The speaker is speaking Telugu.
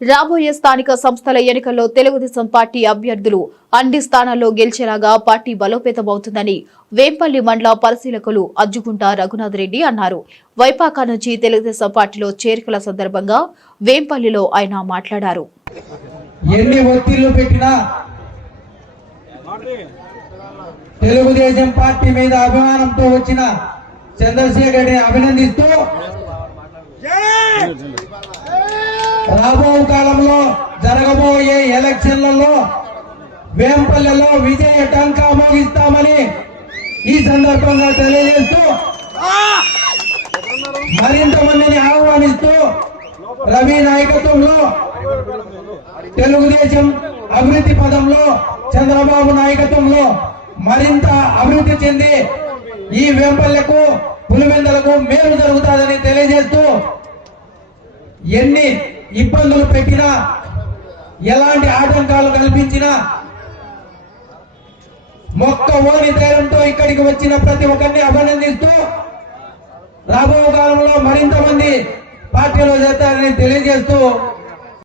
రాబోయే స్థానిక సంస్థల ఎన్నికల్లో తెలుగుదేశం పార్టీ అభ్యర్థులు అన్ని స్థానాల్లో గెలిచేలాగా పార్టీ బలోపేతమవుతుందని వేంపల్లి మండల పరిశీలకులు అజ్జుకుంట రఘునాథ్ రెడ్డి అన్నారు. వైపాక నుంచి తెలుగుదేశం పార్టీలో చేరికల సందర్భంగా వేంపల్లిలో ఆయన మాట్లాడారు. తెలుగుదేశం పార్టీ మీద అభిమానంతో వచ్చిన చంద్రశేఖర్ రెడ్డిని అభినందిస్తూ రాబో కాలంలో జరగబోయే ఎలక్షన్లలో వేంపల్లెలో విజయ టంకా మోగిస్తామని ఈ సందర్భంగా తెలియజేస్తూ మరింత మందిని ఆహ్వానిస్తూ రవి నాయకత్వంలో తెలుగుదేశం అభివృద్ధి పదంలో చంద్రబాబు నాయకత్వంలో మరింత అభివృద్ధి చెంది ఈ వేంపల్లెకు పులివెందలకు మేలు జరుగుతుందని తెలియజేస్తూ ఎన్ని ఇబ్బందులు పెట్టినా ఎలాంటి ఆటంకాలు కల్పించినా మొక్క ఓని ధైర్యంతో ఇక్కడికి వచ్చిన ప్రతి ఒక్కరిని అభినందిస్తూ రాబో కాలంలో మరింత మంది పార్టీలో చేస్తారని తెలియజేస్తూ